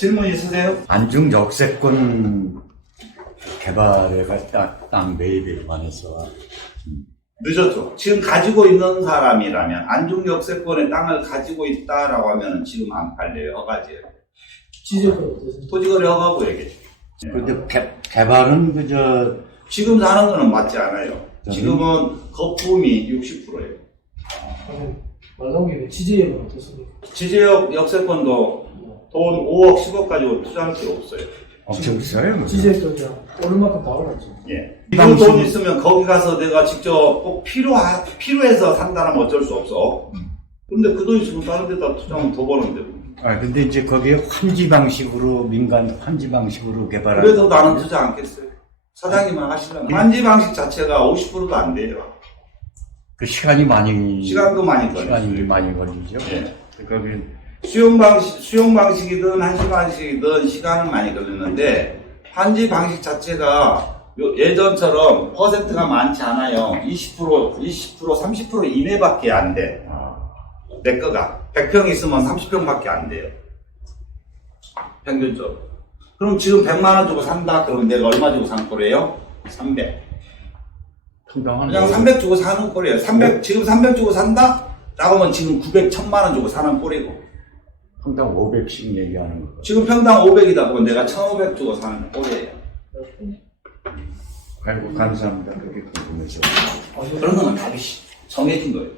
질문 있으세요? 안중 역세권 개발에 땅 매입에 관해서 늦었죠. 지금 가지고 있는 사람이라면 안중 역세권의 땅을 가지고 있다라고 하면 지금 안 팔려요. 허가지예요. 어떠세요? 토지거래 허가고 얘기죠. 근데 개, 개발은 그저 지금 사는 거는 맞지 않아요. 지금은 거품이 60%예요. 아니, 말 나온 김에 지적은 어떻습니까? 지제역 역세권도 돈 5억, 10억 가지고 투자할 필요 없어요. 엄청 비싸요. 뭐. 지적도 그냥 오를 만큼 다 올랐죠. 예. 이그 방식- 돈 있으면 거기 가서 내가 직접 꼭 필요하, 필요해서 산다면 어쩔 수 없어. 근데 그 돈 있으면 다른 데다 투자하면 더 버는데. 아 근데 이제 거기에 환지 방식으로 민간 환지 방식으로 개발한 그래도 나는 투자 않겠어요. 사장님만 하시려면. 한지 방식 자체가 50%도 안 돼요. 그 시간이 많이 시간도 많이 시간이 걸려요. 많이 걸리죠. 예. 그러니까 수용 방식, 수용 방식이든 한지 방식이든 시간은 많이 걸리는데, 한지 방식 자체가 요- 예전처럼 퍼센트가 많지 않아요. 20%, 20%, 30% 이내밖에 안 돼. 내 거가. 100평 있으면 30평밖에 안 돼요. 평균적으로. 그럼 지금 100만 원 주고 산다? 그러면 내가 얼마 주고 산 거래요? 300. 평당 한 그냥 300 주고 사는 꼴이에요. 300, 지금 300 주고 산다? 라고 하면 지금 900, 1000만 원 주고 사는 꼴이고. 평당 500씩 얘기하는 거. 지금 평당 500이다 그러면 내가 1500 주고 사는 꼴이에요. 아이고 감사합니다. 그렇게 궁금해서. 아, 그런 거는 답이 시- 정해진 거예요.